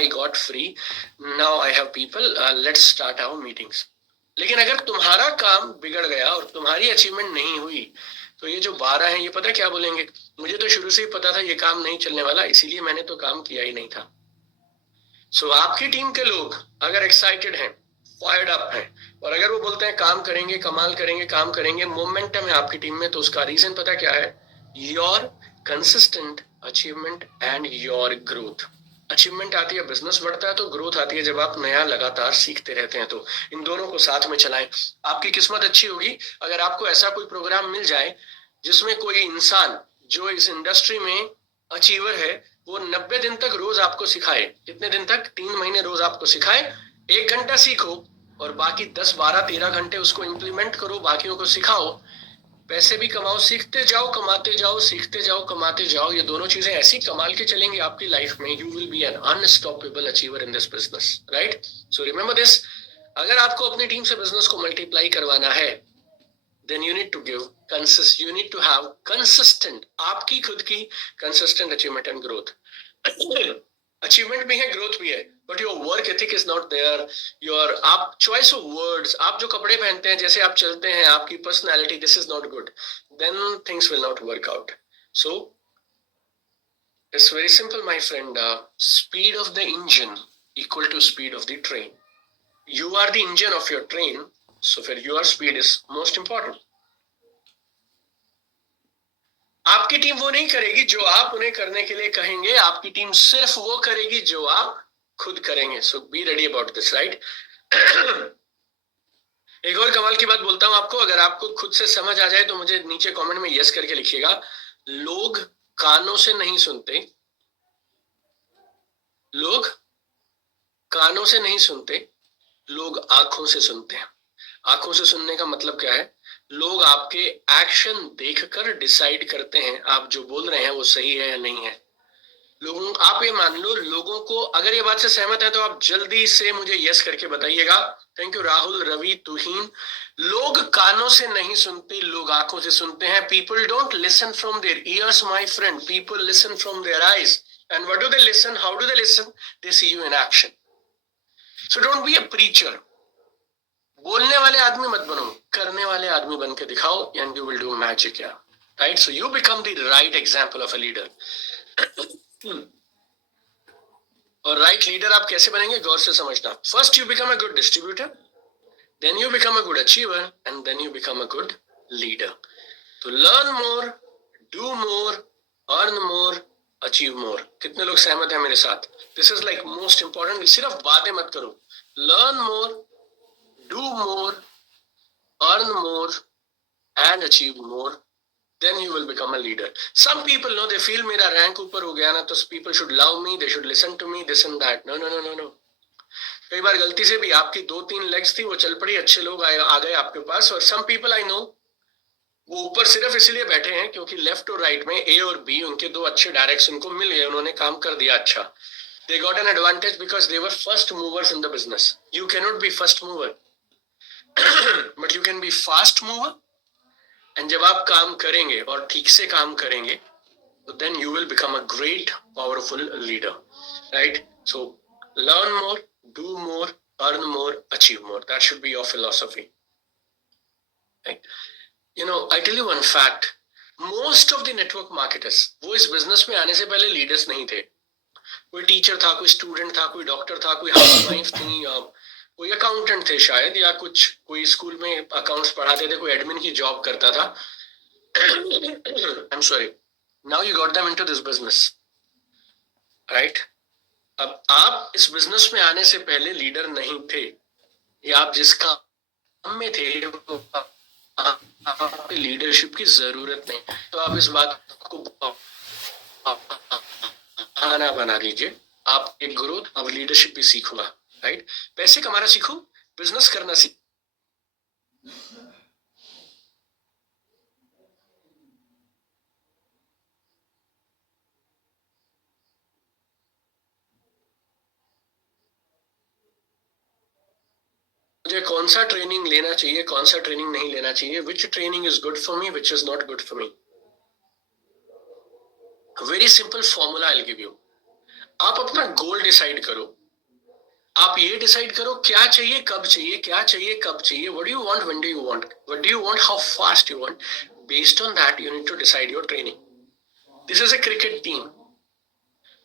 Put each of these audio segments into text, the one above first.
I got free. Now I have people. Let's start our meetings. लेकिन अगर तुम्हारा काम बिगड़ गया और तुम्हारी अचीवमेंट नहीं हुई तो ये जो 12 हैं ये पता क्या बोलेंगे, मुझे तो शुरू से ही पता था ये काम नहीं चलने वाला, इसीलिए मैंने तो काम किया ही नहीं था। सो आपकी टीम के लोग अगर एक्साइटेड हैं, फायर्ड अप हैं, और अगर वो बोलते हैं काम करेंगे, कमाल करेंगे, काम करेंगे, मोमेंटम है आपकी टीम में, तो उसका रीजन पता क्या है? Your consistent achievement and your growth. Achievement आती है, बिजनेस बढ़ता है, तो ग्रोथ आती है जब आप नया लगातार सीखते रहते हैं। तो इन दोनों को साथ में चलाएं। आपकी किस्मत अच्छी होगी अगर आपको ऐसा कोई प्रोग्राम मिल जाए जिसमें कोई इंसान जो इस इंडस्ट्री में अचीवर है वो 90 दिन तक रोज आपको सिखाए। कितने दिन तक? 3 महीने रोज आपको सिखाए। 1 घंटा सीखो और बाकी 10, 12, 13 घंटे उसको इम्प्लीमेंट करो, बाकियों को सिखाओ, पैसे भी कमाओ, सीखते जाओ, कमाते जाओ, सीखते जाओ, कमाते जाओ। ये दोनों चीजें ऐसी कमाल की चलेंगी आपकी लाइफ में, you will be an unstoppable achiever in this business, right? So remember this, अगर आपको अपनी टीम से बिजनेस को मल्टीप्लाई करवाना है, then you need to you need to have consistent, आपकी खुद की consistent achievement and growth. Achievement भी है, ग्रोथ भी है, but your work ethic is not there. Your आप चॉइस ऑफ वर्ड्स, आप जो कपड़े पहनते हैं, जैसे आप चलते हैं, आपकी personality, this is not good, then things will not work out. So it's very simple my friend, speed of the engine equal to speed of the train. You are the engine of your train, so फिर your speed is most important. आपकी team वो नहीं करेगी जो आप उन्हें करने के लिए कहेंगे, आपकी टीम सिर्फ वो करेगी जो आप खुद करेंगे। So be ready about this, right? एक और कमाल की बात बोलता हूं आपको, अगर आपको खुद से समझ आ जाए तो मुझे नीचे कमेंट में यस करके लिखिएगा। लोग कानों से नहीं सुनते, लोग कानों से नहीं सुनते, लोग आंखों से सुनते हैं। आंखों से सुनने का मतलब क्या है? लोग आपके एक्शन देखकर डिसाइड करते हैं आप जो बोल रहे हैं वो सही है या नहीं है। लोगों, आप ये मान लो, लोगों को, अगर ये बात से सहमत है तो आप जल्दी से मुझे यस करके बताइएगा। थैंक यू राहुल, रवि, तुहीन। लोग कानों से नहीं सुनते, लोग आंखों से सुनते हैं। People don't listen from their ears my friend, people listen from their eyes. And what do they listen? How do they listen? They see you in action. So don't be a preacher. बोलने वाले आदमी मत बनो, करने वाले आदमी बन के दिखाओ, and you will do magic, या right? So you become the right example of a leader. और राइट लीडर आप कैसे बनेंगे, गौर से समझना। First you become a good distributor, then you become a good achiever, and then you become a good leader. तो learn more, do more, earn more, achieve more. कितने लोग सहमत हैं मेरे साथ? This is like most important. सिर्फ बातें मत करो, learn more, do more, earn more, and achieve more, then you will become a leader. Some people know, they feel मेरा रैंक ऊपर हो गया ना तो people should love me, they should listen to me, this and that. No, no, no, no, no. कई बार गलती से भी आपकी 2-3 लेग्स थी, वो चल पड़ी, अच्छे लोग आ गए आपके पास। और some people I know, वो ऊपर सिर्फ इसलिए बैठे हैं क्योंकि लेफ्ट और राइट में ए और बी, उनके दो अच्छे डायरेक्शन उनको मिल गए, उन्होंने काम कर दिया अच्छा। They got an advantage because they were first movers in the business. You cannot be first mover. But you can be fast mover. And जब आप काम करेंगे और ठीक से काम करेंगे तो then you will become a great powerful leader, right? So learn more, do more, earn more, achieve more, that should be your philosophy, right? You know, I tell you one fact, most of the network marketers, वो इस business में आने से पहले leaders नहीं थे। कोई teacher था, कोई स्टूडेंट था, कोई डॉक्टर था, कोई हाउसवाइफ थी, कोई अकाउंटेंट थे शायद, या कुछ कोई स्कूल में अकाउंट्स पढ़ाते थे, कोई एडमिन की जॉब करता था। I am sorry, now you got them into this business, right? अब आप इस बिजनेस में आने से पहले लीडर नहीं थे, या आप जिस काम में थे लीडरशिप की जरूरत नहीं। तो आप इस बात को बना लीजिए, आप एक ग्रोथ, अब लीडरशिप भी सीखूंगा, राइट? पैसे कमाना सीखो, बिजनेस करना सीखो। मुझे कौन सा ट्रेनिंग लेना चाहिए, कौन सा ट्रेनिंग नहीं लेना चाहिए, which training is good for me, which is not good for me. Very simple formula I will give you. आप अपना गोल डिसाइड करो, आप ये डिसाइड करो क्या चाहिए, कब चाहिए, क्या चाहिए, कब चाहिए, what do you want, when do you want, what do you want, how fast you want. Based on that you need to decide your training. This is a cricket team.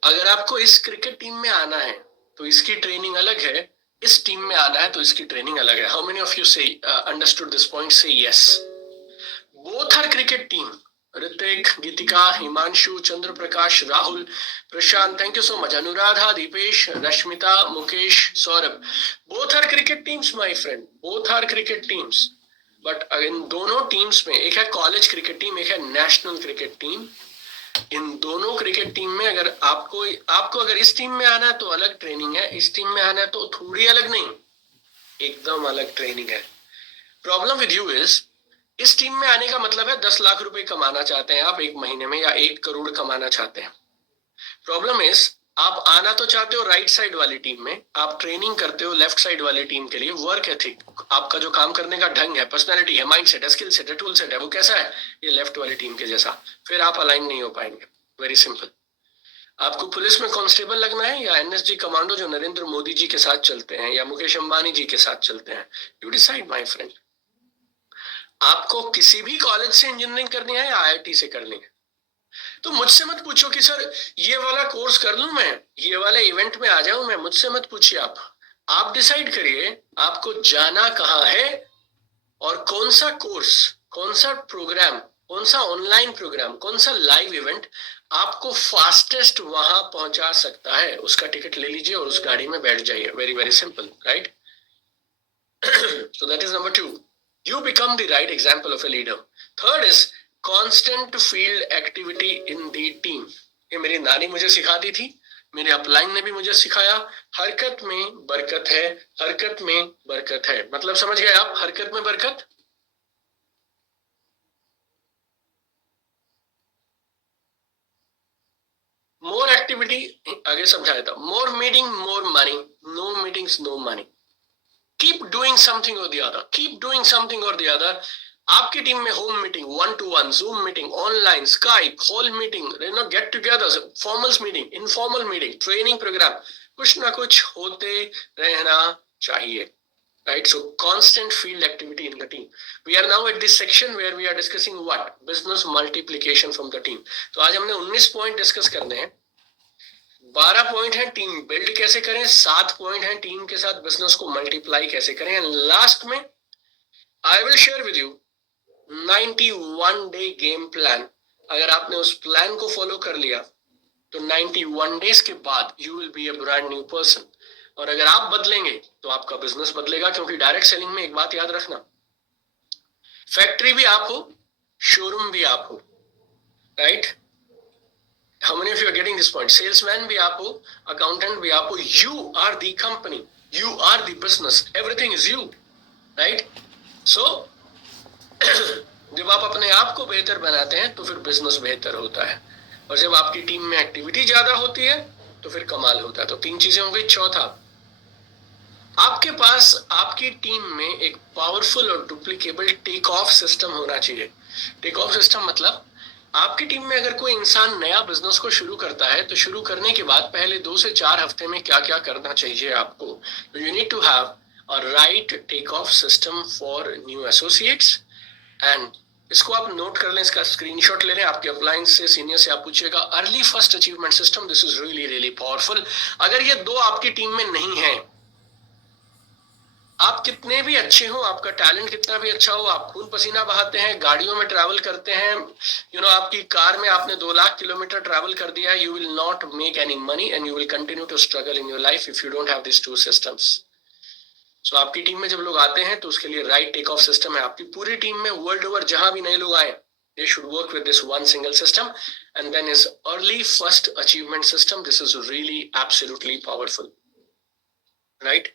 अगर आपको इस क्रिकेट टीम में आना है तो इसकी training अलग है, इस टीम में आना है तो इसकी ट्रेनिंग अलग है. How many of you say understood this point? Say yes. Both are cricket team. Hrithik, Geetika, Himanshu, Chandra Prakash, Rahul, Prashant, thank you so much. Anuradha, Deepesh, Rashmita, Mukesh, Saurabh, both are cricket teams my friend, both are cricket teams. But इन दोनों teams में, एक है college cricket team, एक है national cricket team. इन दोनों cricket team में अगर आपको अगर इस टीम में आना है तो अलग ट्रेनिंग है, इस टीम में आना है तो थोड़ी अलग नहीं, एकदम अलग ट्रेनिंग है. प्रॉब्लम विद यू इज, इस टीम में आने का मतलब है 10 लाख रुपए कमाना चाहते हैं आप एक महीने में, या 1 करोड़ कमाना चाहते हैं. प्रॉब्लम इज, आप आना तो चाहते हो राइट साइड वाली टीम में, आप ट्रेनिंग करते हो लेफ्ट साइड वाली टीम के लिए. वर्क एथिक, आपका जो काम करने का ढंग है, पर्सनैलिटी है, माइंड सेट है, स्किल सेट है, टूल सेट है, वो कैसा है, ये लेफ्ट वाली टीम के जैसा. फिर आप अलाइन नहीं हो पाएंगे. Very simple. आपको पुलिस में कांस्टेबल लगना है या एनएसजी कमांडो जो नरेंद्र मोदी जी के साथ चलते हैं, या मुकेश अंबानी जी के साथ चलते हैं? You decide my friend. आपको किसी भी कॉलेज से इंजीनियरिंग करनी है या आईआईटी से करनी है, तो मुझसे मत पूछो कि सर ये वाला कोर्स कर लूं मैं, ये वाले इवेंट में आ जाऊं मैं. मुझसे मत पूछिए. आप डिसाइड करिए आपको जाना कहाँ है, और कौन सा कोर्स, कौन सा प्रोग्राम, कौन सा ऑनलाइन प्रोग्राम, कौन सा लाइव इवेंट आपको फास्टेस्ट वहां पहुंचा सकता है. उसका टिकट ले लीजिए और उस गाड़ी में बैठ जाइए. Very very simple, right? So that is number 2. You become the right example of a leader. Third is constant field activity in the team. ये मेरी नानी मुझे सिखाती थी, मेरे अपलाइन ने भी मुझे सिखाया. हरकत में बरकत है, हरकत में बरकत है. मतलब समझ गए आप? हरकत में बरकत. मोर एक्टिविटी, आगे समझाया था. More meeting, more money. No meetings, no money. Keep doing something or the other, keep doing something or the other. आपकी टीम में home meeting, 1-to-1, Zoom meeting, online, Skype, hall meeting, get together, formal meeting, informal meeting, training program, कुछ ना कुछ होते रहना चाहिए. Right, so constant field activity in the team. We are now at this section where we are discussing what? Business multiplication from the team. तो आज हमने 19 point discuss करने हैं. 12 पॉइंट है टीम बिल्ड कैसे करें, 7 पॉइंट है टीम के साथ बिजनेस को मल्टीप्लाई कैसे करें, एंड लास्ट में I will share with you 91 day game plan. अगर आपने उस प्लान को फॉलो कर लिया तो 91 डेज के बाद you will be a brand new person. और अगर आप बदलेंगे तो आपका बिजनेस बदलेगा, क्योंकि डायरेक्ट सेलिंग में एक बात याद रखना, फैक्ट्री भी आप हो, शोरूम भी आप हो, right? How many of you are getting this point? Salesman भी आप हो, accountant भी आप हो. You are the company, you are the business, everything is you, right? So जब आप अपने आप को बेहतर बनाते हैं तो फिर बिजनेस बेहतर होता है, और जब आपकी टीम में एक्टिविटी ज्यादा होती है तो फिर कमाल होता है. तो 3 चीजें हो गई. चौथा, आपके पास आपकी टीम में एक पावरफुल और डुप्लीकेबल टेक ऑफ सिस्टम होना चाहिए. टेक ऑफ सिस्टम मतलब आपकी टीम में अगर कोई इंसान नया बिजनेस को शुरू करता है तो शुरू करने के बाद पहले 2 से 4 हफ्ते में क्या क्या करना चाहिए आपको. You need to have a right take off system for new associates. And इसको आप नोट कर लें, इसका स्क्रीनशॉट ले लें, आपके अपलाइन से, सीनियर से आप पूछिएगा. Early first achievement system, this is really really powerful. अगर ये 2 आपकी टीम में नहीं है, आप कितने भी अच्छे हो, आपका टैलेंट कितना भी अच्छा हो, आप खून पसीना बहाते हैं, गाड़ियों में ट्रैवल करते हैं, आपकी कार में आपने 2 लाख किलोमीटर ट्रैवल कर दिया है, you will not make any money and you will continue to struggle in your life if you don't have this 2 systems. So आपकी टीम में जब लोग आते हैं तो उसके लिए राइट टेक ऑफ सिस्टम है. आपकी पूरी टीम में वर्ल्ड ओवर जहां भी नए लोग आए, they should work with this one single system. And then is early first achievement system. This is really absolutely powerful, right?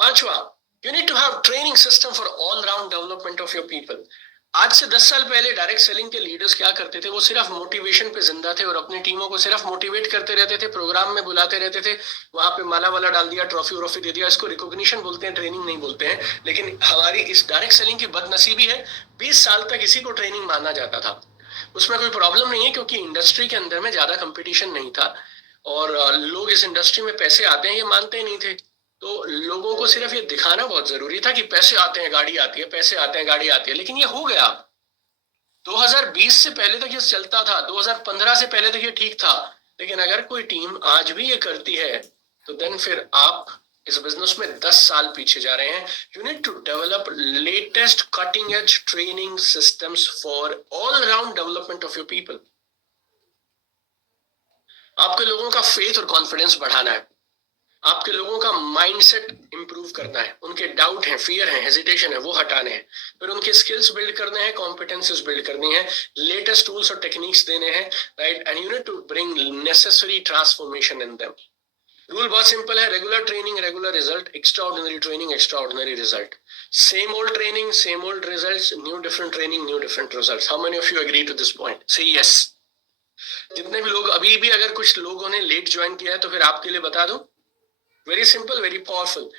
पांचवा, you need to have training system for all round development of your people. आज से 10 साल पहले direct selling के leaders क्या करते थे, वो सिर्फ मोटिवेशन पे जिंदा थे और अपनी टीमों को सिर्फ मोटिवेट करते रहते थे, प्रोग्राम में बुलाते रहते थे, वहां पे माला वाला डाल दिया, ट्रॉफी व्रॉफी दे दिया। इसको रिकॉग्निशन बोलते हैं, ट्रेनिंग नहीं बोलते हैं। लेकिन हमारी इस डायरेक्ट सेलिंग की बदनसीबी है, 20 साल तक इसी को ट्रेनिंग माना जाता था। उसमें कोई प्रॉब्लम नहीं है, क्योंकि इंडस्ट्री के अंदर में ज्यादा कंपटीशन नहीं था और लोग इस इंडस्ट्री में पैसे आते हैं ये मानते ही नहीं थे। तो लोगों को सिर्फ ये दिखाना बहुत जरूरी था कि पैसे आते हैं गाड़ी आती है, पैसे आते हैं गाड़ी आती है। लेकिन ये हो गया। 2020 से पहले तक ये चलता था, 2015 से पहले तक ये ठीक था। लेकिन अगर कोई टीम आज भी ये करती है तो देन फिर आप इस बिजनेस में 10 साल पीछे जा रहे हैं। You need to develop latest cutting edge training systems for all round development of your people. आपके लोगों का फेथ और कॉन्फिडेंस बढ़ाना है, आपके लोगों का माइंडसेट इंप्रूव करना है, उनके डाउट है, फियर है, हेजिटेशन है, वो हटाने हैं। फिर उनके स्किल्स बिल्ड करने हैं, कॉम्पिटेंसीज बिल्ड करनी है, लेटेस्ट टूल्स और टेक्निक्स देने हैं, right. And you need to bring necessary transformation in them. Rule बहुत सिंपल है, regular training regular result, extraordinary training extraordinary result. Same old training same old results, new different training new different results. How many of you agree to this point? Say yes. जितने भी लोग अभी भी अगर कुछ लोगों ने late join किया है तो फिर आपके लिए बता दूं, very simple very powerful.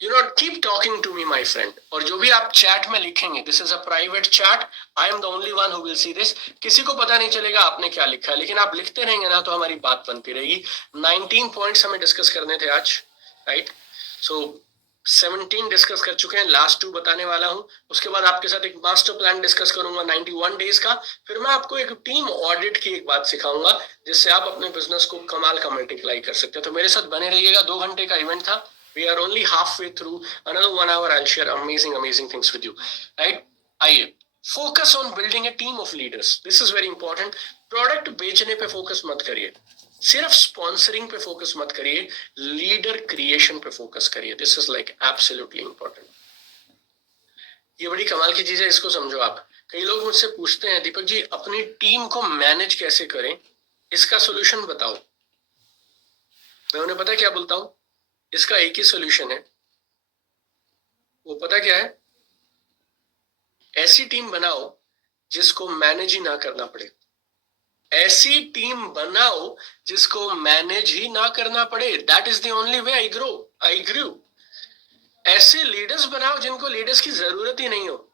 You not keep talking to me my friend. और जो भी आप चैट में लिखेंगे, this is a private chat, I am the only one who will see this. किसी को पता नहीं चलेगा आपने क्या लिखा है, लेकिन आप लिखते रहेंगे ना तो हमारी बात बनती रहेगी। 19 पॉइंट्स हमें डिस्कस करने थे आज, राइट। सो 17 डिस्कस कर चुके हैं, लास्ट 2 बताने वाला हूं। उसके बाद आपके साथ एक मास्टर प्लान डिस्कस करूंगा 91 डेज का। फिर मैं आपको एक टीम ऑडिट की एक बात सिखाऊंगा, जिससे आप अपने बिजनेस को कमाल का मल्टीप्लाई कर सकते हैं। तो मेरे साथ बने रहिएगा। 2 घंटे का इवेंट था। We are only halfway through. Another 1 hour, I'll share amazing things with you. Right? आइए, focus on building a team of leaders. This is very important. Product बेचने पे फोकस मत करिए, सिर्फ स्पॉन्सरिंग पे फोकस मत करिए, लीडर क्रिएशन पे फोकस करिए। This is like absolutely important. ये बड़ी कमाल की चीज है, इसको समझो आप। कई लोग मुझसे पूछते हैं, दीपक जी अपनी टीम को मैनेज कैसे करें, इसका सोल्यूशन बताओ। मैं उन्हें पता क्या बोलता हूं, इसका एक ही सोल्यूशन है। वो पता क्या है? ऐसी टीम बनाओ जिसको मैनेज ही ना करना पड़े। ऐसी टीम बनाओ जिसको मैनेज ही ना करना पड़े। That is the only way I grew. ऐसे लीडर्स बनाओ जिनको लीडर्स की जरूरत ही नहीं हो।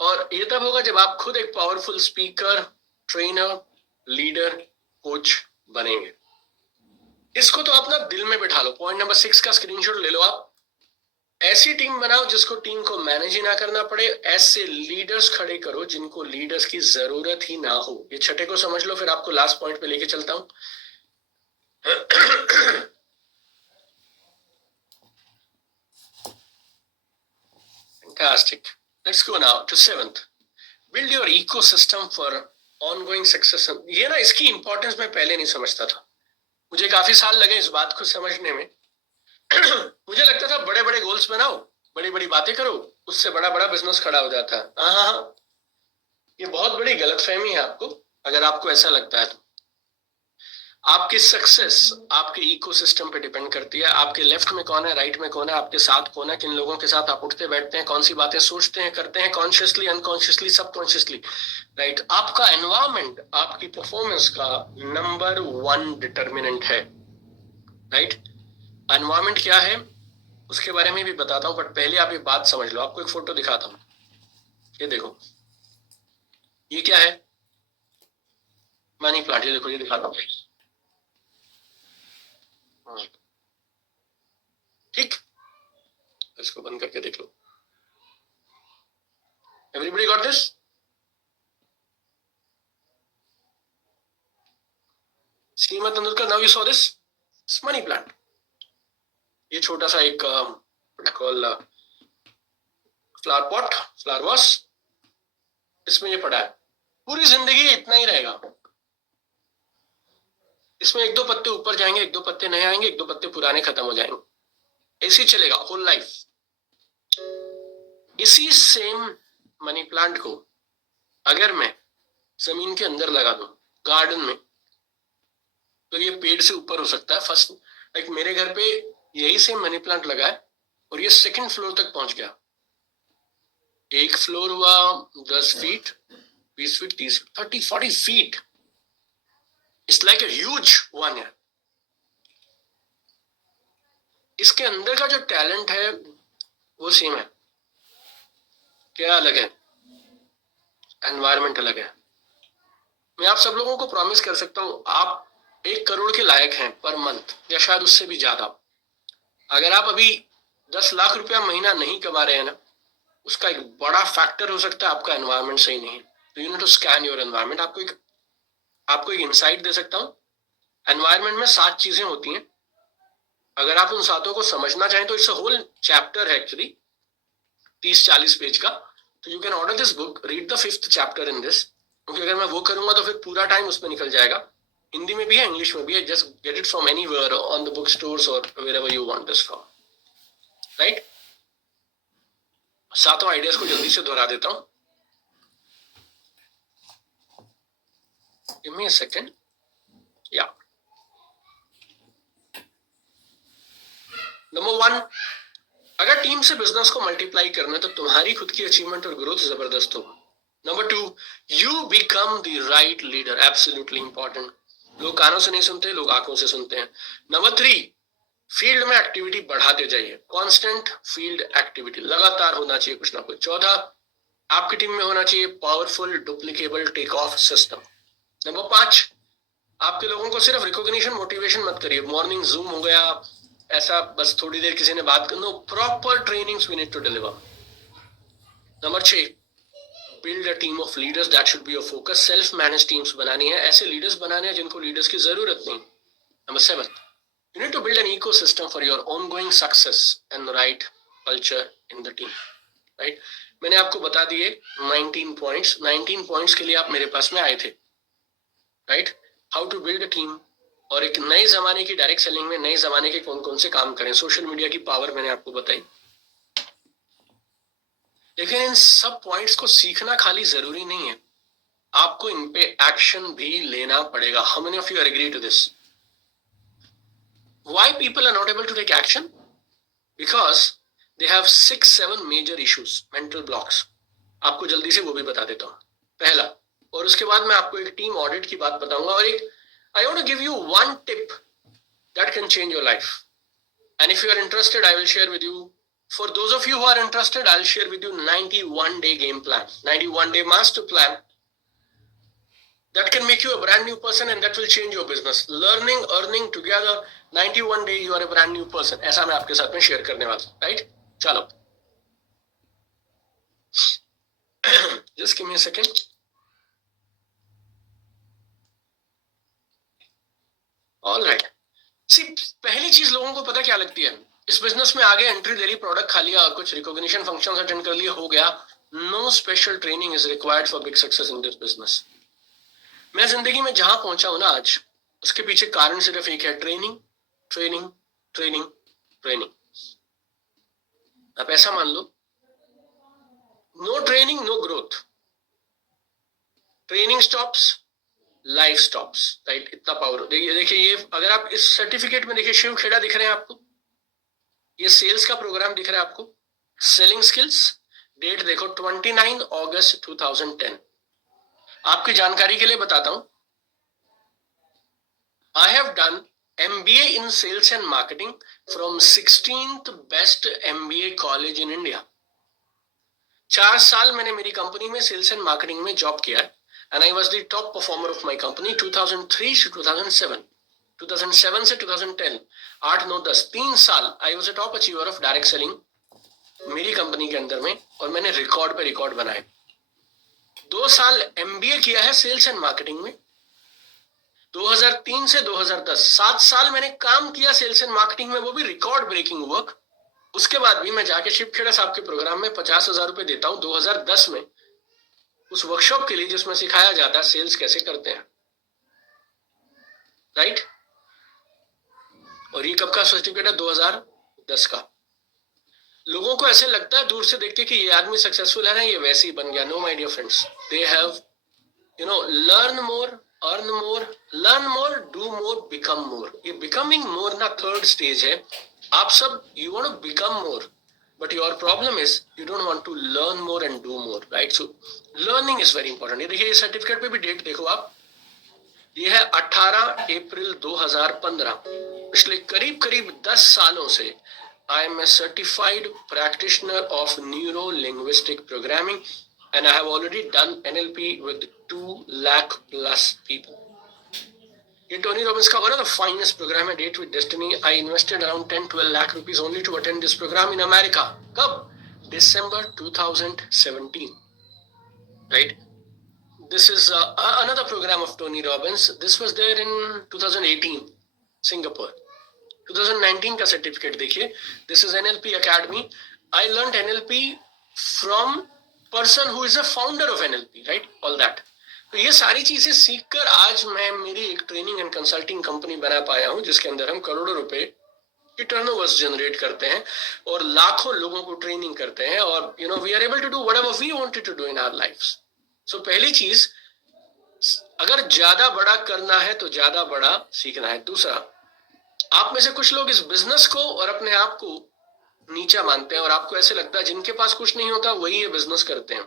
और ये तब होगा जब आप खुद एक powerful speaker, trainer, leader, coach बनेंगे। इसको तो अपना दिल में बिठा लो। पॉइंट नंबर 6 का स्क्रीनशॉट ले लो आप। ऐसी टीम बनाओ जिसको टीम को मैनेज ही ना करना पड़े। ऐसे लीडर्स खड़े करो जिनको लीडर्स की जरूरत ही ना हो। ये छठे को समझ लो, फिर आपको लास्ट पॉइंट पे लेके चलता हूं। Fantastic. Let's go now to 7th. Build your ecosystem for ongoing success. ये ना, इसकी इंपॉर्टेंस मैं पहले नहीं समझता था। मुझे काफी साल लगे इस बात को समझने में। मुझे लगता था बड़े बड़े गोल्स बनाओ, बड़ी बड़ी बातें करो, उससे बड़ा बड़ा बिजनेस खड़ा हो जाता है। हाँ, ये बहुत बड़ी गलतफहमी है आपको, अगर आपको ऐसा लगता है तो। आपकी सक्सेस आपके इकोसिस्टम पे डिपेंड करती है। आपके लेफ्ट में कौन है, राइट में कौन है, आपके साथ कौन है, किन लोगों के साथ आप उठते बैठते हैं, कौन सी बातें सोचते हैं, करते हैं, कॉन्शियसली, अनकॉन्शियसली, सबकॉन्शियसली, राइट। आपका एनवायरमेंट आपकी परफॉर्मेंस का नंबर 1 डिटर्मिनेंट है, राइट। एनवायरमेंट क्या है उसके बारे में भी बताता हूं, बट पहले आप ये बात समझ लो। आपको एक फोटो दिखाता हूं, ये देखो, ये क्या है? Money plant. ये देखो, ये दिखाता हूं, ठीक। इसको बंद करके देख लो। Everybody got this? श्रीमद Tendulkar, now you saw this money plant. ये छोटा सा एक call flower pot, flower vase, इसमें ये पड़ा है। पूरी जिंदगी इतना ही रहेगा। इसमें 1-2 पत्ते ऊपर जाएंगे, 1-2 पत्ते नए आएंगे, 1-2 पत्ते पुराने खत्म हो जाएंगे। ऐसे चलेगा होल लाइफ। इसी सेम मनी प्लांट को अगर मैं जमीन के अंदर लगा दूं, गार्डन में, तो ये पेड़ से ऊपर हो सकता है। फर्स्ट लाइक मेरे घर पे यही सेम मनी प्लांट लगा है और ये 2nd फ्लोर तक पहुंच गया। एक फ्लोर हुआ 10 feet, 20 feet, 30 feet, 30, 40 feet. It's like a huge one है. इसके अंदर का जो टैलेंट है वो सेम है. क्या अलग है? एनवायरमेंट अलग है. मैं आप सब लोगों को प्रॉमिस कर सकता हूं, आप 1 करोड़ के लायक हैं पर मंथ, या शायद उससे भी ज्यादा. अगर आप अभी 10 लाख रुपया महीना नहीं कमा रहे हैं ना, उसका एक बड़ा फैक्टर हो सकता है आपका एनवायरमेंट सही नहीं है. तो you need to scan your environment. आपको एक इंसाइट दे सकता हूं. एनवायरमेंट में 7 चीजें होती हैं. अगर आप उन 7 को समझना चाहें तो इट्स अ होल चैप्टर है एक्चुअली, 30-40 पेज का. तो you can order this book, read the 5th chapter in this. क्योंकि अगर मैं वो करूंगा तो फिर पूरा टाइम उसमें निकल जाएगा. हिंदी में भी है, इंग्लिश में भी है. Just get it from anywhere on the book stores और wherever you want this from. Right. 7 ideas को जल्दी से दोहरा देता हूं. Give me a second. या नंबर 1, अगर टीम से बिजनेस को मल्टीप्लाई करना है तो तुम्हारी खुद की अचीवमेंट और ग्रोथ जबरदस्त हो. Number 2, you become the right leader. Absolutely important. लोग कानों से नहीं सुनते, लोग आंखों से सुनते हैं. नंबर 3, फील्ड में एक्टिविटी बढ़ाते जाइए. कांस्टेंट फील्ड एक्टिविटी लगातार होना चाहिए कुछ ना कुछ. चौथा, आपकी टीम में होना चाहिए powerful duplicable take off system. Number 5, आपके लोगों को सिर्फ रिकॉग्निशन मोटिवेशन मत करिए. मॉर्निंग जूम हो गया, ऐसा बस थोड़ी देर किसी ने बात कर, no, proper trainings we need to deliver. Number 6, build a team of leaders. That should be your focus. Self manage teams बनानी है, ऐसे लीडर्स बनाने हैं जिनको लीडर्स की जरूरत नहीं. Number 7, you need to build an ecosystem for your ongoing success and right culture in the team. Right? मैंने आपको बता दिए 19 पॉइंट्स. 19 पॉइंट्स के लिए आप मेरे पास में आए थे. Right. How to build a team, और एक नए जमाने की डायरेक्ट सेलिंग में नए जमाने के कौन कौन से काम करें. सोशल मीडिया की पावर मैंने आपको बताई. लेकिन इन सब पॉइंट्स को सीखना खाली जरूरी नहीं है, आपको इन पे एक्शन भी लेना पड़ेगा. How many of you are agree to this? Why people are not able to take action? Because they have 6-7 major issues, mental blocks. आपको जल्दी से वो भी बता देता हूँ. पहला, और उसके बाद मैं आपको एक टीम ऑडिट की बात बताऊंगा, और एक I want to give you one tip that can change your life. And if you are interested, I will share with you. For those of you who are interested, I'll share with you 91-day game plan, 91-day master plan that can make you a brand new person and that will change your business. Learning, earning together, 91 day you are a brand new person. ऐसा मैं आपके साथ में share करने वाला हूँ. Right. चलो, just give me a second. All right. See, पहली चीज लोगों को पता क्या लगती है, इस बिजनेस में आगे एंट्री ले ली, प्रोडक्ट खा लिया, कुछ रिकॉग्निशन फंक्शंस अटेंड कर लिए, हो गया. No special training is required for big success in this business. मैं जिंदगी में जहां पहुंचा हूं ना आज, उसके पीछे कारण सिर्फ एक है, ट्रेनिंग ट्रेनिंग ट्रेनिंग ट्रेनिंग. आप ऐसा मान लो, no training no growth. Training stops, life stops. Right. इतना पावर. देखिए ये अगर आप इस सर्टिफिकेट में देखिए, शिव खेड़ा दिख रहे हैं आपको, ये सेल्स का प्रोग्राम दिख रहा है आपको, सेलिंग स्किल्स. डेट देखो 29 अगस्त 2010. आपकी जानकारी के लिए बताता हूं, I have done MBA in sales and marketing from 16th best MBA college in India. 4 साल मैंने मेरी कंपनी में सेल्स एंड मार्केटिंग में जॉब किया है, and I was the top performer of my company 2003 से 2007. 2007 से 2010, 8, 9, 10, 3 साल I was a top achiever of direct selling मेरी कंपनी के अंदर में, और मैंने रिकॉर्ड पे रिकॉर्ड बनाए. 2 साल MBA किया है सेल्स एंड मार्केटिंग में, 2003 से 2010. 7 साल मैंने काम किया सेल्स एंड मार्केटिंग में, वो भी रिकॉर्ड ब्रेकिंग वर्क. उसके बाद भी मैं जाके शिव खेड़ा साहब के प्रोग्राम में 50,000 रुपए देता हूं 2010 में, उस वर्कशॉप के लिए जिसमें सिखाया जाता है सेल्स कैसे करते हैं. राइट. और ये कब का सर्टिफिकेट है? 2010 का. लोगों को ऐसे लगता है दूर से देख के कि ये आदमी सक्सेसफुल है ना, ये वैसे ही बन गया. No my dear friends, they have learn more, earn more, learn more, do more, become more. ये बिकमिंग मोर ना थर्ड स्टेज है. आप सब you want to become more, but your problem is you don't want to learn more and do more, right? So learning is very important. ये देखिए, ये certificate पे भी डेट देखो आप, ये है 18 अप्रैल 2015। पिछले करीब करीब 10 सालों से I am a certified practitioner of neuro linguistic programming and I have already done NLP with 2 lakh plus people. ये टोनी रॉबिन्स का one of the finest program है, Date with Destiny. I invested around 10-12 lakh rupees only to attend this program in America. कब? December 2017, right? This is another program of Tony Robbins. This was there in 2018, Singapore. 2019 का certificate देखिए, this is NLP Academy. I learned NLP from person who is a founder of NLP, right? All that. तो ये सारी चीजें सीखकर आज मैं मेरी एक ट्रेनिंग एंड कंसल्टिंग कंपनी बना पाया हूं, जिसके अंदर हम करोड़ों रुपए की टर्नओवर्स जनरेट करते हैं और लाखों लोगों को ट्रेनिंग करते हैं, और you know we are able to do whatever we wanted to do in our lifes. So पहली चीज, अगर ज्यादा बड़ा करना है तो ज्यादा बड़ा सीखना है। दूसरा, आप में से कुछ लोग इस बिजनेस को और अपने आप को नीचा मानते हैं और आपको ऐसे लगता है जिनके पास कुछ नहीं होता वही ये बिजनेस करते हैं।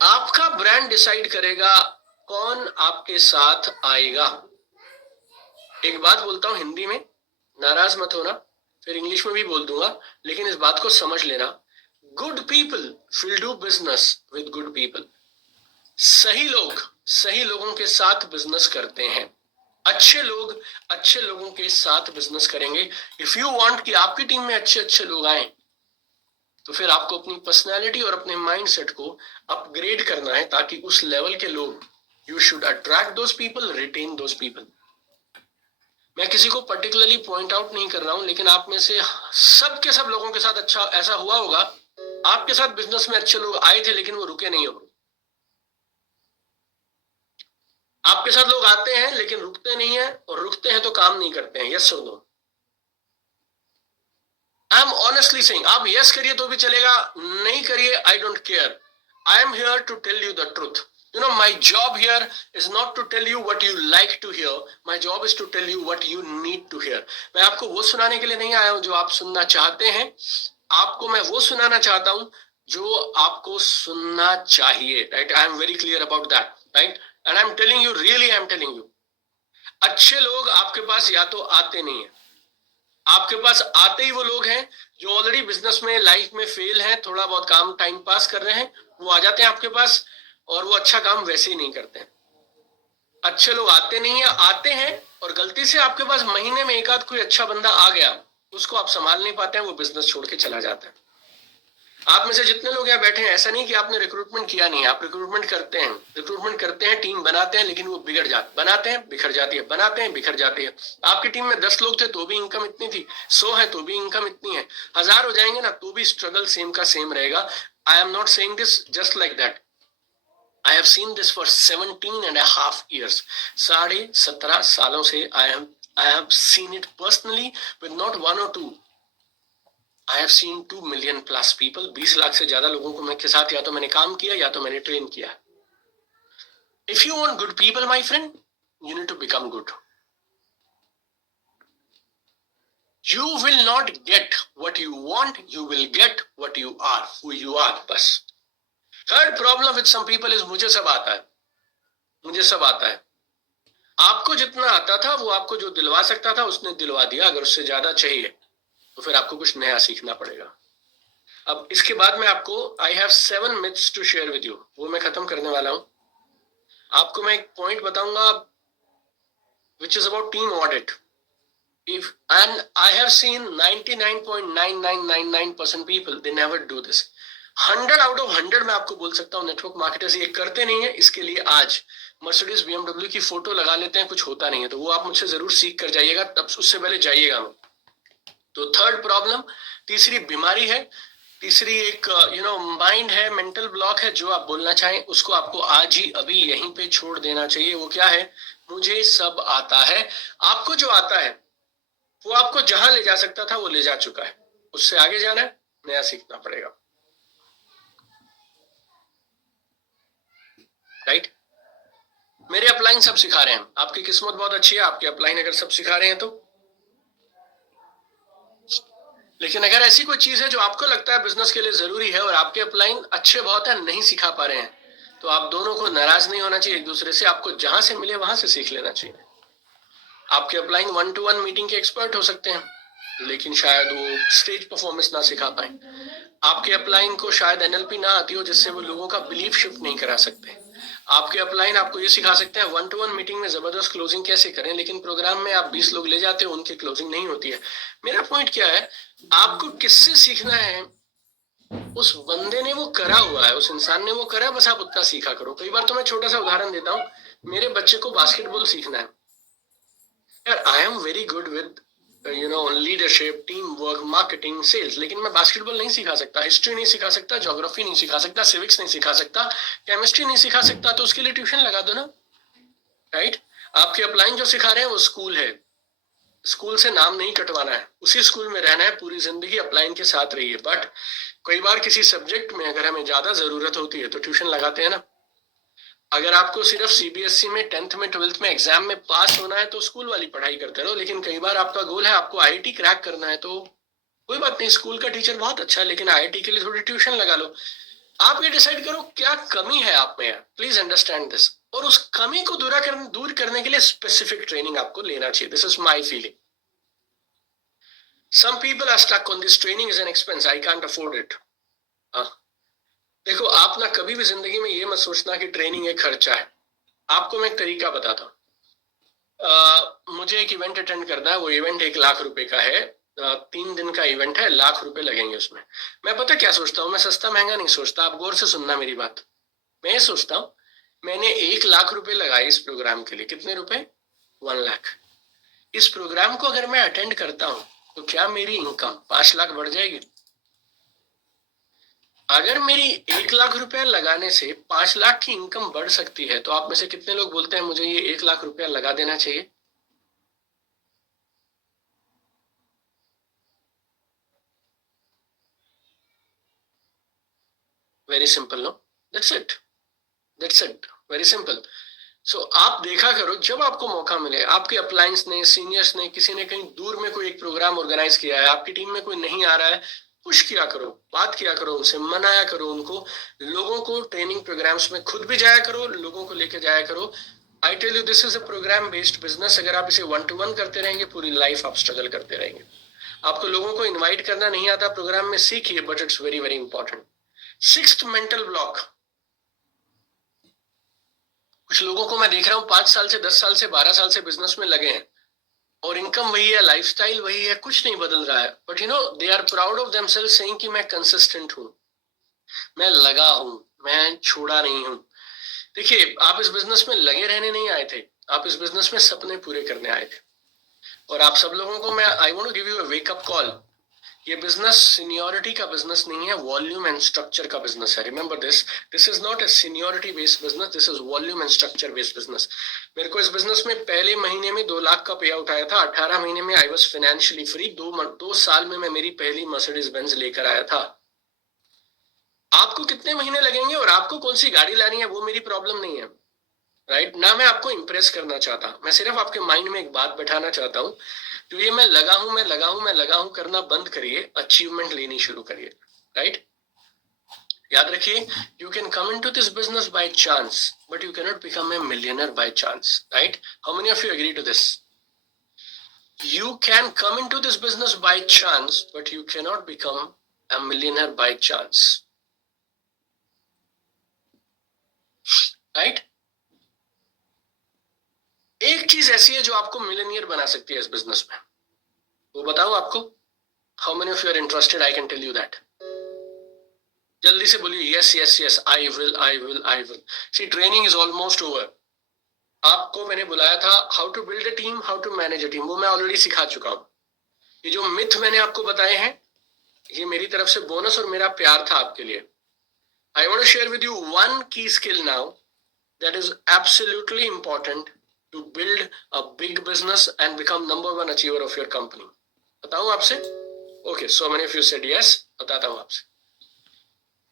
आपका ब्रांड डिसाइड करेगा कौन आपके साथ आएगा। एक बात बोलता हूं हिंदी में, नाराज मत होना, फिर इंग्लिश में भी बोल दूंगा, लेकिन इस बात को समझ लेना, good people will do business with good people. सही लोग सही लोगों के साथ बिजनेस करते हैं, अच्छे लोग अच्छे लोगों के साथ बिजनेस करेंगे। इफ यू वांट कि आपकी टीम में अच्छे अच्छे लोग आए, तो फिर आपको अपनी पर्सनैलिटी और अपने माइंडसेट को अपग्रेड करना है, ताकि उस लेवल के लोग, you should attract those people, retain those people. मैं किसी को पर्टिकुलरली पॉइंट आउट नहीं कर रहा हूं, लेकिन आप में से सब के सब लोगों के साथ अच्छा ऐसा हुआ होगा, आपके साथ बिजनेस में अच्छे लोग आए थे लेकिन वो रुके नहीं हो। आपके साथ लोग आते हैं लेकिन रुकते नहीं है, और रुकते हैं तो काम नहीं करते हैं। यस और no? I am honestly saying, आप यस करिए तो भी चलेगा, नहीं करिए, I don't care. I am here to tell you the truth. You know, my job here is not to tell you what you like to hear. My job is to tell you what you need to hear. मैं आपको वो सुनाने के लिए नहीं आया हूं जो आप सुनना चाहते हैं, आपको मैं वो सुनाना चाहता हूं जो आपको सुनना चाहिए, right? I am very clear about that, right? And I'm telling you, really I'm telling you, अच्छे लोग आपके पास या तो आते नहीं है, आपके पास आते ही वो लोग हैं जो ऑलरेडी बिजनेस में, लाइफ में फेल हैं, थोड़ा बहुत काम टाइम पास कर रहे हैं, वो आ जाते हैं आपके पास, और वो अच्छा काम वैसे ही नहीं करते हैं। अच्छे लोग आते नहीं है, आते हैं और गलती से आपके पास महीने में एक आध कोई अच्छा बंदा आ गया, उसको आप संभाल नहीं पाते हैं, वो बिजनेस छोड़ के चला जाता है। आप में से जितने लोग यहाँ बैठे हैं, ऐसा नहीं कि आपने रिक्रूटमेंट किया नहीं, आप रिक्रूटमेंट करते हैं, टीम बनाते हैं, लेकिन वो बिगड़ जाती, बनाते हैं बिखर जाती है, बनाते हैं बिखर जाती है। आपकी टीम में 10 लोग थे तो भी इनकम इतनी थी, 100 है तो भी इनकम इतनी है, 1000 हो जाएंगे ना तो भी स्ट्रगल सेम का सेम रहेगा। I am not saying this just like that, I have seen this for 17.5 years. 17.5 सालों से I have seen it personally with not one or two. I have seen 2 million plus people. 20 lakh से ज्यादा लोगों को मैं के साथ या तो मैंने काम किया या तो मैंने ट्रेन किया। If you want good people, my friend, you need to become good. You will not get what you want. You will get what you are, who you are. बस। Third problem with some people is मुझे सब आता है, मुझे सब आता है। आपको जितना आता था वो आपको जो दिलवा सकता था उसने दिलवा दिया, अगर उससे ज्यादा चाहिए तो फिर आपको कुछ नया सीखना पड़ेगा। अब इसके बाद में आपको I have 7 myths to share with you, वो मैं खत्म करने वाला हूं। आपको मैं एक पॉइंट बताऊंगा which is about team audit. If and I have seen 99.9999% people they never do this. 100 out of 100 मैं आपको बोल सकता हूँ नेटवर्क मार्केटर्स ये करते नहीं है। इसके लिए आज मर्सिडीज BMW की फोटो लगा लेते हैं, कुछ होता नहीं है, तो वो आप मुझसे जरूर सीख कर जाइएगा, तब उससे पहले जाइएगा मैं। तो थर्ड प्रॉब्लम, तीसरी बीमारी है, तीसरी एक माइंड है, मेंटल ब्लॉक है, जो आप बोलना चाहें उसको आपको आज ही अभी यहीं पे छोड़ देना चाहिए। वो क्या है? मुझे सब आता है। आपको जो आता है वो आपको जहां ले जा सकता था वो ले जा चुका है, उससे आगे जाना है, नया सीखना पड़ेगा, राइट? मेरे अपलाइन सब सिखा रहे हैं, आपकी किस्मत बहुत अच्छी है, आपके अपलाइन अगर सब सिखा रहे हैं तो लेकिन अगर ऐसी कोई चीज है जो आपको लगता है बिजनेस के लिए जरूरी है और आपके अपलाइन अच्छे बहुत है, नहीं सिखा पा रहे हैं, तो आप दोनों को नाराज नहीं होना चाहिए एक दूसरे से, आपको जहां से मिले वहां से सीख लेना चाहिए। आपके अपलाइन 1-to-1 मीटिंग के एक्सपर्ट हो सकते हैं, लेकिन शायद वो स्टेज परफॉर्मेंस ना सिखा पाए। आपके अपलाइन को शायद एनएलपी ना आती हो जिससे वो लोगों का बिलीफ शिफ्ट नहीं करा सकते। आपके अपलाइन आपको ये सिखा सकते हैं 1-to-1 मीटिंग में जबरदस्त क्लोजिंग कैसे करें, लेकिन प्रोग्राम में आप 20 लोग ले जाते हो, उनकी क्लोजिंग नहीं होती है। मेरा पॉइंट क्या है, आपको किससे सीखना है, उस बंदे ने वो करा हुआ है, उस इंसान ने वो करा, बस आप उतना सीखा करो। कई बार तो मैं छोटा सा उदाहरण देता हूँ, मेरे बच्चे को बास्केटबॉल सीखना है यार, I am very good with leadership, team work, marketing, sales, लेकिन मैं बास्केटबॉल नहीं सिखा सकता, हिस्ट्री नहीं सिखा सकता, ज्योग्राफी नहीं सिखा सकता, सिविक्स नहीं सिखा सकता, केमिस्ट्री नहीं सिखा सकता, तो उसके लिए ट्यूशन लगा दो ना, राइट। आपके अपलाइन जो सिखा रहे हैं वो स्कूल है, स्कूल से नाम नहीं कटवाना है, उसी स्कूल में रहना है, पूरी जिंदगी अपलाइन के साथ रहिए। बट कई बार किसी सब्जेक्ट में अगर हमें ज्यादा जरूरत होती है तो ट्यूशन लगाते हैं ना। अगर आपको सिर्फ सीबीएसई में 10th में 12th में एग्जाम में पास होना है तो स्कूल वाली पढ़ाई करते रहो, लेकिन कई बार आपका गोल है आपको आईआईटी क्रैक करना है, तो कोई बात नहीं, स्कूल का टीचर बहुत अच्छा है, लेकिन आईआईटी के लिए थोड़ी ट्यूशन लगा लो। आप ये डिसाइड करो क्या कमी है आप में, प्लीज अंडरस्टैंड दिस, और उस कमी को दूर करने के लिए स्पेसिफिक ट्रेनिंग आपको लेना चाहिए। This is my feeling. Some people are stuck on this, training is an expense, I can't afford it. देखो, आप ना कभी भी जिंदगी में ये मत सोचना कि ट्रेनिंग एक खर्चा है। आपको मैं एक तरीका बताता हूँ। मुझे एक इवेंट अटेंड करना है, वो इवेंट 1 लाख रुपए का है, 3 दिन का इवेंट है, लाख रुपए लगेंगे उसमें। मैं पता क्या सोचता हूँ, मैं सस्ता महंगा नहीं सोचता, आप गौर से सुनना मेरी बात। मैं ये सोचता हूँ, मैंने 1 लाख रुपए लगाए इस प्रोग्राम के लिए, कितने रुपए? 1 लाख। इस प्रोग्राम को अगर मैं अटेंड करता हूँ तो क्या मेरी इनकम 5 लाख बढ़ जाएगी? अगर मेरी 1 लाख रुपया लगाने से 5 लाख की इनकम बढ़ सकती है, तो आप में से कितने लोग बोलते हैं मुझे ये 1 लाख रुपया लगा देना चाहिए? Very simple, no? That's it, that's it, very simple. So आप देखा करो, जब आपको मौका मिले, आपके अप्लायंस ने, सीनियर्स ने, किसी ने कहीं दूर में कोई एक प्रोग्राम ऑर्गेनाइज किया है, आपकी टीम में कोई नहीं आ रहा है, पुश किया करो, बात किया करो उनसे, मनाया करो उनको। लोगों को ट्रेनिंग प्रोग्राम्स में खुद भी जाया करो, लोगों को लेके जाया करो। I tell you, this is a program based business. अगर आप इसे 1-to-1 करते रहेंगे, पूरी लाइफ आप स्ट्रगल करते रहेंगे। आपको लोगों को इन्वाइट करना नहीं आता प्रोग्राम में, सीखिए, but it's very very important. Sixth, mental block. कुछ लोगों को मैं देख रहा हूँ 5 साल से, 10 साल से, 12 साल से बिजनेस में लगे हैं, और इनकम वही है, लाइफस्टाइल वही है, कुछ नहीं बदल रहा है, but they are proud of themselves saying कि मैं कंसिस्टेंट हूँ, मैं लगा हूँ, मैं छोड़ा नहीं हूँ। देखिए, आप इस बिजनेस में लगे रहने नहीं आए थे, आप इस बिजनेस में सपने पूरे करने आए थे। और आप सब लोगों को मैं, I want to give you a wake up call. ये बिजनेस सीनियोरिटी का बिजनेस नहीं है, वॉल्यूम एंड स्ट्रक्चर का बिजनेस है। Remember this, this is not a seniority based business, this is volume and structure based business. मेरे को इस business में पहले महीने में 2 लाख का पे आउट आया था, 18 महीने में आई वॉज फाइनेंशियली फ्री, 2 साल में मैं मेरी पहली मर्सिडीज बेंज लेकर आया था। आपको कितने महीने लगेंगे और आपको कौन सी गाड़ी लानी है, वो मेरी प्रॉब्लम नहीं है, राइट ना। मैं आपको इंप्रेस करना चाहता, मैं सिर्फ आपके माइंड में एक बात बैठाना चाहता हूँ, जो ये मैं लगा हूं, मैं लगा हूं, मैं लगा हूं करना बंद करिए, अचीवमेंट लेनी शुरू करिए, राइट। याद रखिए, you can come into this business by chance, but you can not become a millionaire by chance, right. How many of you agree to this? You can come into this business by chance, but you cannot become a millionaire by chance, right? एक चीज ऐसी है जो आपको millionaire बना सकती है इस बिजनेस में, वो बताओ आपको? How many of you are interested? I can tell you that. जल्दी से बोलिए, yes yes yes, I will, I will, I will. See, training is almost over. आपको मैंने बुलाया था how to build a team, how to manage a team, वो मैं already सिखा चुका हूं। ये जो मिथ मैंने आपको बताए हैं, ये मेरी तरफ से बोनस और मेरा प्यार था आपके लिए। I want to share with you one key skill now that is absolutely important to build a big business and become number 1 achiever of your company. बताऊं आपसे? Okay, so many of you said yes. बताता हूं आपसे।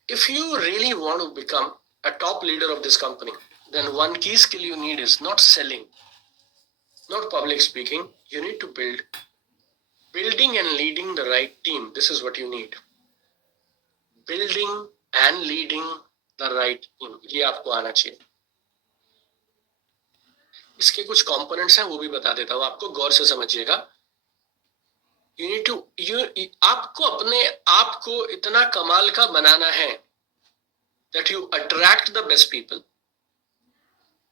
If you really want to become a top leader of this company, then one key skill you need is not selling, not public speaking. You need to build Building and leading the right team. This is what you need. Building and leading the right team. ये आपको आना चाहिए. इसके कुछ components हैं, वो भी बता देता हूँ आपको, गौर से समझिएगा. You need to, आपको अपने आप को इतना कमाल का बनाना है that you attract the best people,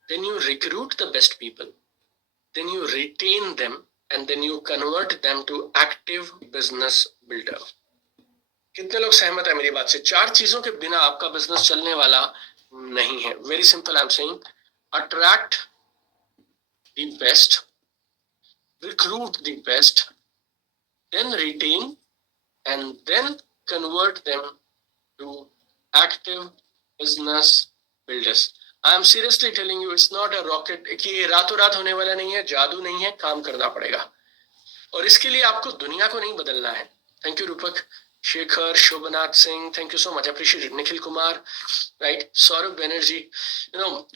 then you recruit the best people, then you retain them, and then you convert them to active business builder. कितने लोग सहमत है मेरी बात से? 4 चीजों के बिना आपका बिजनेस चलने वाला नहीं है. Very simple. I am saying attract the best, recruit the best, then retain, and then convert them to active business builders. I am seriously telling you, it's not a rocket कि ये रातों रात होने वाला नहीं है, जादू नहीं है, काम करना पड़ेगा. और इसके लिए आपको दुनिया को नहीं बदलना है. थैंक यू रूपक, Shekhar, Shobhnath Singh, thank you so much, appreciate. Nikhil Kumar, right, Saurabh Banerjee. You know,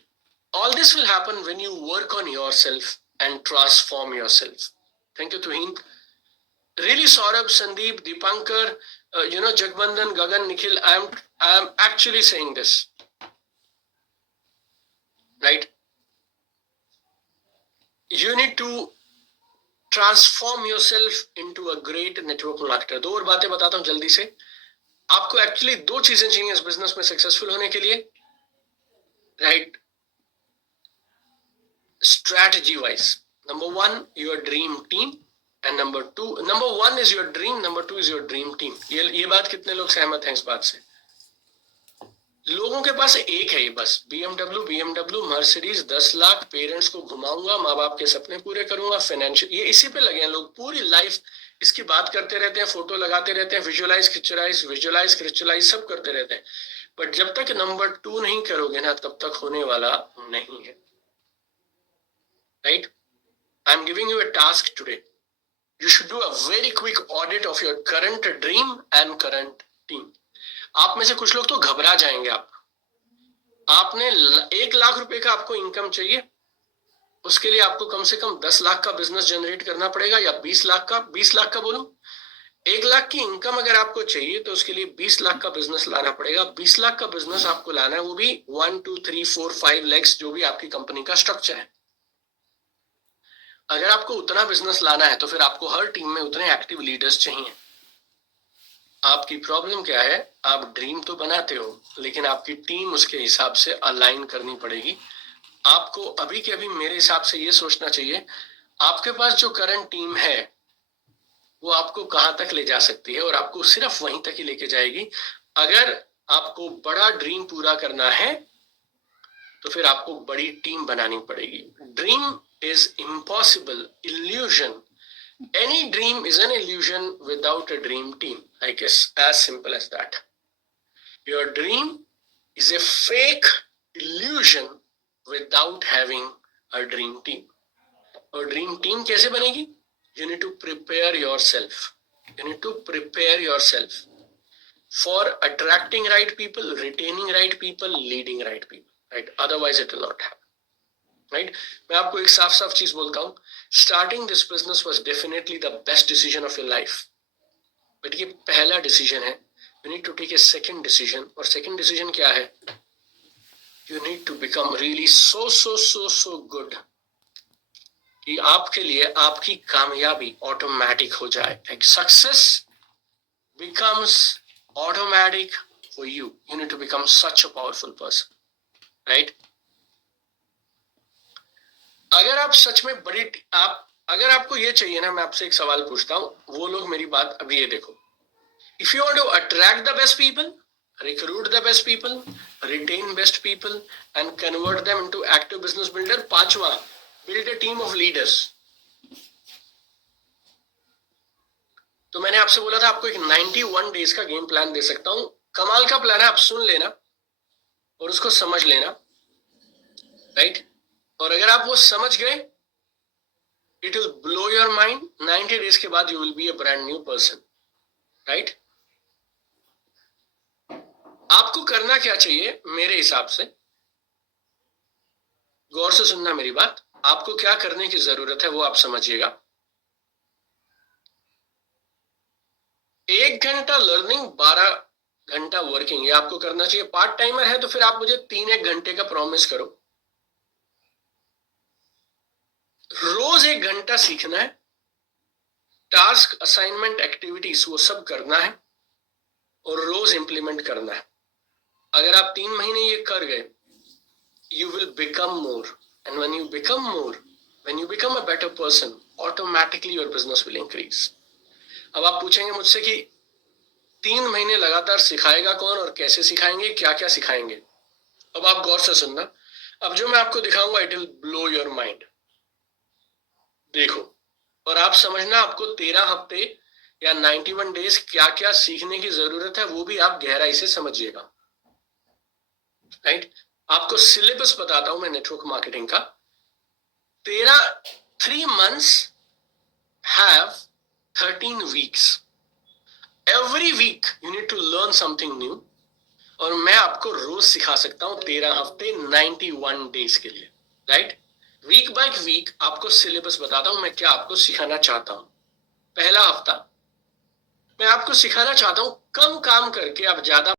all this will happen when you work on yourself and transform yourself. Thank you, Tuhin. Really, Saurabh, Sandeep, Deepankar, Jagbandan, Gagan, Nikhil, I am actually saying this, right? You need to transform yourself into a great network marketer. 2 और बातें बताता हूं जल्दी से. आपको actually 2 चीजें चाहिए इस बिजनेस में सक्सेसफुल होने के लिए, right? Strategy wise, number 1 your dream team, and number 1 is your dream, number 2 is your dream team. ये बात कितने लोग सहमत हैं इस बात से? लोगों के पास एक है ये बस, BMW, मर्सिडीज, 10 लाख, पेरेंट्स को घुमाऊंगा, माँ बाप के सपने पूरे करूंगा, फाइनेंशियल, ये इसी पे लगे हैं लोग. पूरी लाइफ इसकी बात करते रहते हैं, फोटो लगाते रहते हैं, विजुअलाइज क्रिस्टलाइज सब करते रहते हैं. बट जब तक नंबर 2 नहीं करोगे ना, तब तक होने वाला नहीं है. Right? I am giving you a task today. You should do a very quick audit of your current dream and current team. आप में से कुछ लोग तो घबरा जाएंगे. आपने 1 लाख रुपए का आपको इनकम चाहिए, उसके लिए आपको कम से कम 10 लाख का बिजनेस जनरेट करना पड़ेगा, या 20 लाख का बोलूं. 1 लाख की इनकम अगर आपको चाहिए तो उसके लिए 20 लाख का बिजनेस लाना पड़ेगा. 20 लाख का बिजनेस आपको लाना है, वो भी 1 2 3 4 5 लेग्स, जो भी आपकी कंपनी का स्ट्रक्चर है. अगर आपको उतना बिजनेस लाना है तो फिर आपको हर टीम में उतने एक्टिव लीडर्स चाहिए. आपकी प्रॉब्लम क्या है? आप ड्रीम तो बनाते हो, लेकिन आपकी टीम उसके हिसाब से अलाइन करनी पड़ेगी. आपको अभी के अभी मेरे हिसाब से ये सोचना चाहिए, आपके पास जो करंट टीम है वो आपको कहां तक ले जा सकती है, और आपको सिर्फ वहीं तक ही लेके जाएगी. अगर आपको बड़ा ड्रीम पूरा करना है तो फिर आपको बड़ी टीम बनानी पड़ेगी. Dream is impossible illusion. Any dream is an illusion without a dream team. I guess as simple as that. Your dream is a fake illusion without having a dream team. और dream team कैसे बनेगी? You need to prepare yourself. You need to prepare yourself for attracting right people, retaining right people, leading right people. Right? Otherwise it will not happen. Right? मैं आपको एक साफ साफ चीज बोलता हूं, starting this business was definitely the best decision of your life. But ये पहला डिसीजन है. You need to take a second decision. और सेकंड डिसीजन क्या है? You need to become really so good कि आपके लिए आपकी कामयाबी ऑटोमेटिक हो जाए. Like success becomes automatic for you. You need to become such a powerful person. Right? अगर आप सच में अगर आपको ये चाहिए ना, मैं आपसे एक सवाल पूछता हूं, वो लोग मेरी बात अभी ये देखो. If you want to attract the best people, recruit the best people, retain best people and convert them into active business builder. 5वां, build a team of leaders. तो मैंने आपसे बोला था आपको एक 91 डेज का गेम प्लान दे सकता हूं. कमाल का प्लान है, आप सुन लेना और उसको समझ लेना. राइट? और अगर आप वो समझ गए, it will blow your mind. 90 days के बाद you will be a brand new person. Right? आपको करना क्या चाहिए मेरे हिसाब से? गौर से सुनना मेरी बात. आपको क्या करने की जरूरत है वो आप समझिएगा. 1 घंटा लर्निंग, 12 घंटा वर्किंग, ये आपको करना चाहिए। पार्ट टाइमर है तो फिर आप मुझे 3-1 घंटे का प्रॉमिस करो। रोज 1 घंटा सीखना है, टास्क, असाइनमेंट, एक्टिविटीज वो सब करना है और रोज इंप्लीमेंट करना है। अगर आप 3 महीने ये कर गए, you will become more, and when you become more, when you become a better person, automatically your business will increase. अब आप पूछेंगे मुझसे कि 3 महीने लगातार सिखाएगा कौन और कैसे सिखाएंगे, क्या क्या सिखाएंगे? अब आप गौर से सुनना, अब जो मैं आपको दिखाऊंगा it will blow your mind. देखो, और आप समझना आपको 13 हफ्ते या 91 डेज क्या क्या सीखने की जरूरत है, वो भी आप गहराई से समझिएगा। राइट, आपको सिलेबस बताता हूं मैं नेटवर्क मार्केटिंग का। 3 months have 13 weeks. Every week you need to learn something new. और मैं आपको रोज सिखा सकता हूं 13 हफ्ते 91 डेज के लिए। राइट, वीक बाय वीक आपको सिलेबस बताता हूं मैं क्या आपको सिखाना चाहता हूं। पहला हफ्ता मैं आपको सिखाना चाहता हूं कम काम करके आप ज्यादा